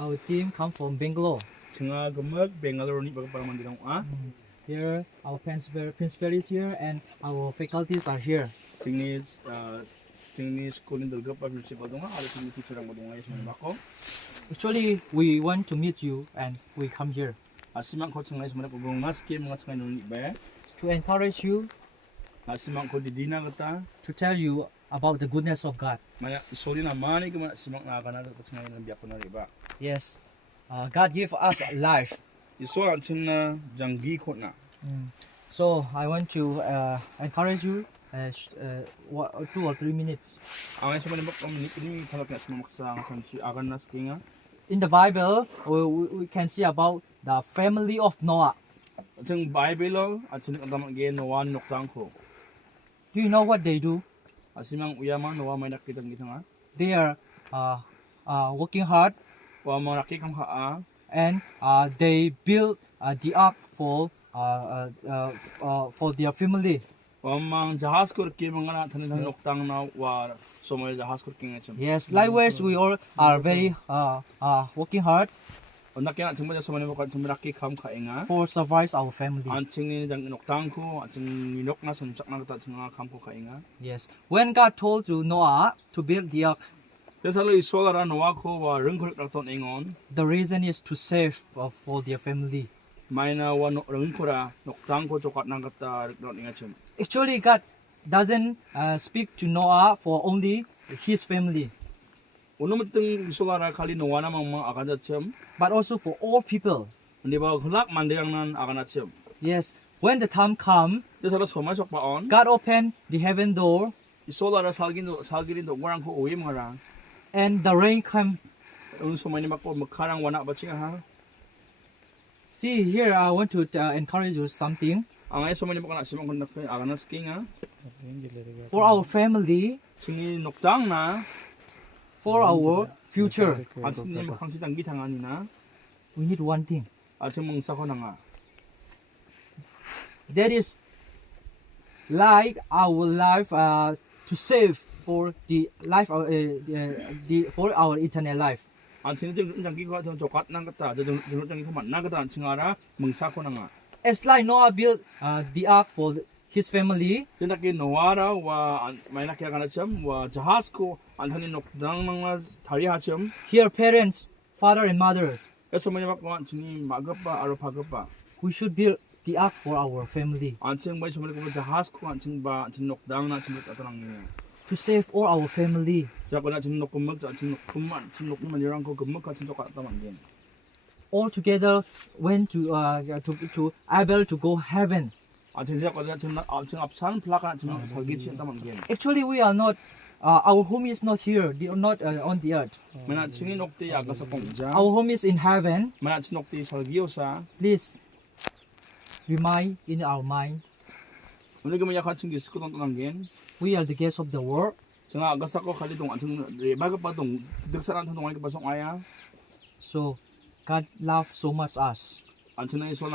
our team come from Bangalore. Singa gemek Bangalore ni baga para mandirang Here, our principal is here, and our faculties are here. Tingni school ni dalga pa principal donga ada tingni teacher ang donga yes man bako. Actually, we want to meet you, and we come here Asimang ko tsangai semana pagong mas ke mga tsangai nuni ba. to encourage you, Asimang ko didina kata. to tell you about the goodness of God. Maya isoli na mani ko simang nakakana ko tsangai ng biyak ko na riba. Yes, God gave us life. Iso ang na janggi ko na. So I want to encourage you 2 or 3 minutes. Ang ay semana bak ini talak na sumaksa ang sanchi agan nas kinga. In the Bible, we can see about the family of Noah. Ang Bible at sinik ang tamang gen Noah noktang ko. Do you know what they do? Asimang uyama Noah may nakita ng isang They are working hard, wa mo nakikam haa. and they build the ark for their family. Wamang jahas ko ki mga na tanin noktang na wa somoy jahas ko king achim. Yes, likewise we all are very working hard Onak yan achim ba somoy mo kan tumraki kam ka inga. for survive our family. Anching ni jang noktang ko aching ninok na sunsak na ta ching kam ko ka inga. Yes, when God told to Noah to build the ark, Desalo isolara Noah ko wa rengkol raton ingon. the reason is to save for their family. May na wa rengkora noktang ko chokat nang kata raton inga chim. Actually, God doesn't speak to Noah for only his family, Uno meteng isolara kali Noah na mga akada chim. but also for all people. Hindi ba hulak mandayang nan akana chim. Yes, when the time comes, Desalo somay sok paon. God opened the heaven door Isolara salgirin do warang ko uwi mga and the rain came. Ang somay ni mako magkarang wana ba siya ha. See here, I want to encourage you something. Ang ay somay ni mako na simang kun nakay aganas kinga. For our family, Singi noktang na for our future, at ni makang sitang gitangan na we need one thing. at simang sako na nga. That is like our life to save for the life for our eternal life. At sinitong janggi ko atong jokat nang kata, jang jang ko man na kata singara mangsako na nga. It's like Noah built the ark for his family. Tinaki Noara wa may nakya kana cham wa jahas ko anthani nokdang mga thari ha cham. Here, parents, father and mothers, Eso man mako chini magapa aro pagapa. we should build the ark for our family Ansing bay somay ko jahas ko ansing ba chin nokdang na chin atarang ni. to save all our family. Jako na chin nokumak chin nokuman chin nokuman yarang ko gumak chin jokat tamang din. All together went to able to go heaven. Atin siya ko chin apsan plaka chin salgi chin tamang din. Actually, we are not. Our home is not here. They are not on the earth. Mana chin nokti aga sa pongja. Our home is in heaven. Mana chin nokti salgiyo sa. Please remind in our mind, Ano gamay ka chin gisko tong tananggen. we are the guests of the world. Singa aga sa ko kali tong atin baga pa tong dagsaran tong ay pasong aya. So God loves so much us. Atin na iso